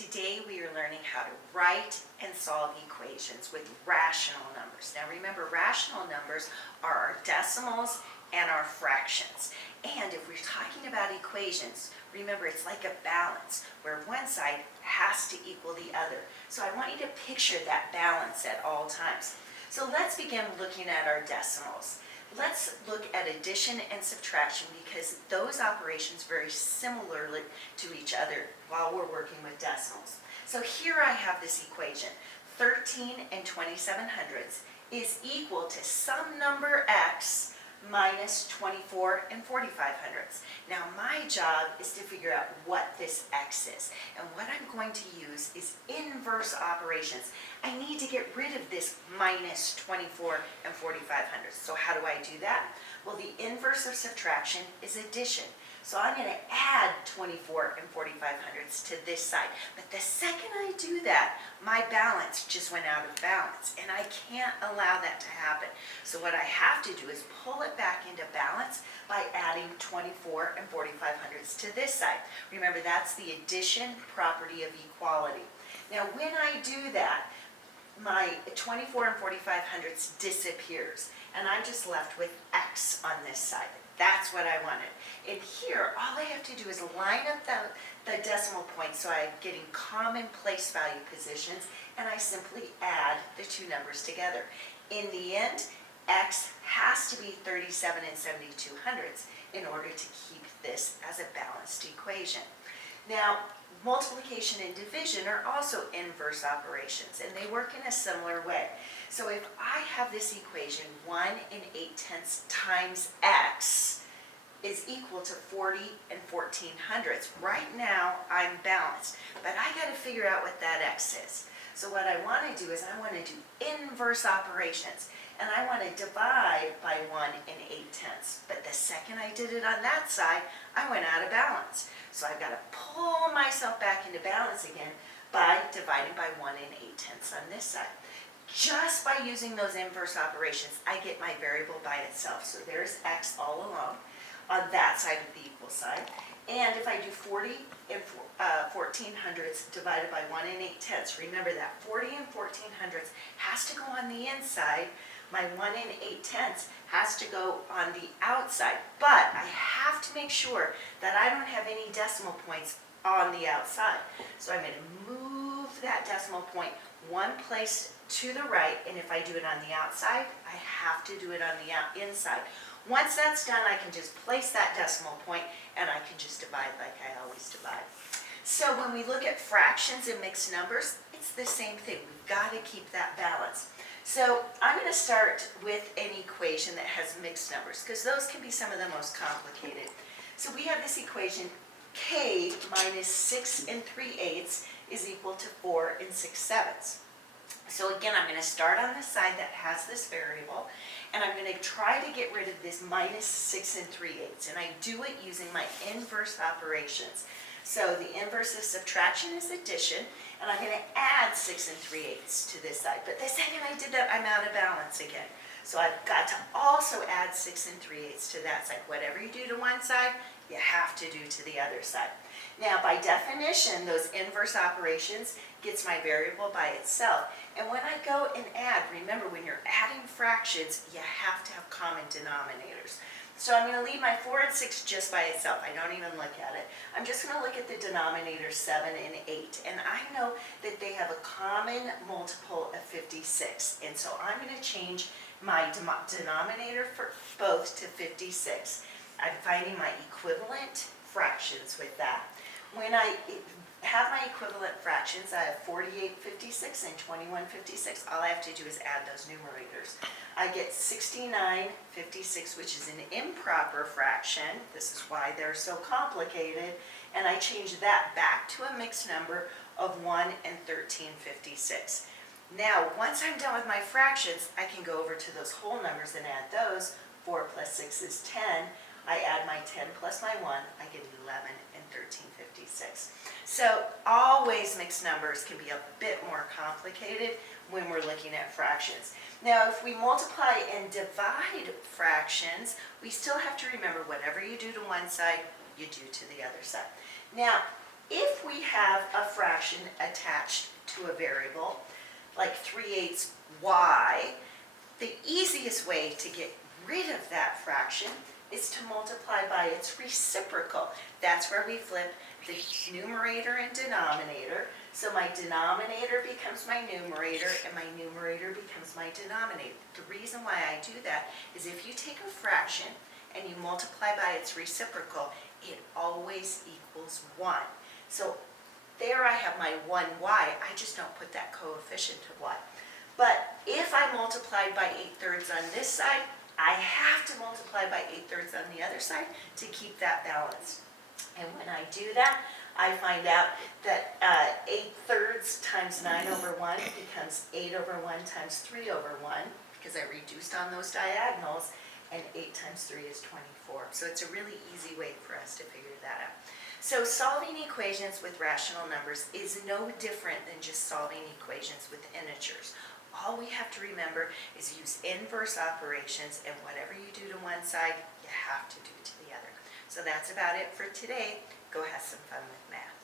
Today we are learning how to write and solve equations with rational numbers. Now remember, rational numbers are our decimals and our fractions. And if we're talking about equations, remember it's like a balance where one side has to equal the other. So I want you to picture that balance at all times. So let's begin looking at our decimals. Let's look at addition and subtraction because those operations very similarly to each other while we're working with decimals. So here I have this equation. 13 and 27/100 is equal to some number x minus 24 and 45/100. Now my job is to figure out what this x is. And what I'm going to use is inverse operations. I need to get rid of this minus 24 and 45/100. So how do I do that? Well, the inverse of subtraction is addition. So I'm going to add 24 and 45/100 to this side. But the second I do that, my balance just went out of balance. And I can't allow that to happen. So what I have to do is pull it back into balance by adding 24 and 45/100 to this side. Remember, that's the addition property of equality. Now when I do that, my 24 and 45/100 disappears. And I'm just left with x on this side. That's what I wanted. And here, all I have to do is line up the decimal points so I'm getting common place value positions, and I simply add the two numbers together. In the end, x has to be 37 and 72/100 in order to keep this as a balanced equation. Now, multiplication and division are also inverse operations, and they work in a similar way. So if I have this equation, 1 and 8/10 times x is equal to 40 and 14/100. Right now, I'm balanced, but I got to figure out what that x is. So what I want to do is I want to do inverse operations, and I want to divide by 1 and 8/10. But the second I did it on that side, I went out of balance. So I've got to pull myself back into balance again by dividing by 1 and 8/10 on this side. Just by using those inverse operations, I get my variable by itself. So there's x all alone on that side of the equal sign. And if I do 40 and 14/100 divided by 1 and 8/10, remember that 40 and 14/100 has to go on the inside. My 1 and 8/10 has to go on the outside. But I have to make sure that I don't have any decimal points on the outside. So I'm going to move that decimal point one place to the right, and if I do it on the outside, I have to do it on the inside. Once that's done, I can just place that decimal point and I can just divide like I always divide. So when we look at fractions and mixed numbers, it's the same thing. We've got to keep that balance. So I'm going to start with an equation that has mixed numbers because those can be some of the most complicated. So we have this equation, k minus 6 and 3/8 is equal to 4 and 6/7. So again, I'm going to start on the side that has this variable, and I'm going to try to get rid of this minus 6 and 3/8, and I do it using my inverse operations. So the inverse of subtraction is addition, and I'm going to add 6 and 3/8 to this side. But the second I did that, I'm out of balance again. So I've got to also add 6 and 3/8 to that side. Whatever you do to one side, you have to do to the other side. Now, by definition, those inverse operations gets my variable by itself. And when I go and add, remember when you're adding fractions, you have to have common denominators. So I'm going to leave my 4 and 6 just by itself. I don't even look at it. I'm just going to look at the denominators 7 and 8. And I know that they have a common multiple of 56. And so I'm going to change my denominator for both to 56. I'm finding my equivalent fractions with that. When I have my equivalent fractions, I have 48/56 and 21/56. All I have to do is add those numerators. I get 69/56, which is an improper fraction. This is why they're so complicated. And I change that back to a mixed number of 1 and 13/56. Now, once I'm done with my fractions, I can go over to those whole numbers and add those. 4 plus 6 is 10. I add my 10 plus my 1, I get 11 and 13/56. So always mixed numbers can be a bit more complicated when we're looking at fractions. Now if we multiply and divide fractions, we still have to remember whatever you do to one side, you do to the other side. Now if we have a fraction attached to a variable, like 3/8 y, the easiest way to get rid of that fraction is to multiply by its reciprocal. That's where we flip the numerator and denominator. So my denominator becomes my numerator, and my numerator becomes my denominator. The reason why I do that is if you take a fraction and you multiply by its reciprocal, it always equals 1. So there I have my 1y. I just don't put that coefficient of y. But if I multiplied by 8/3 on this side, I have to multiply by 8/3 on the other side to keep that balanced. And when I do that, I find out that 8/3 times 9/1 becomes 8/1 times 3/1, because I reduced on those diagonals, and 8 times 3 is 24. So it's a really easy way for us to figure that out. So solving equations with rational numbers is no different than just solving equations with integers. All we have to remember is use inverse operations, and whatever you do to one side, you have to do to the other. So that's about it for today. Go have some fun with math.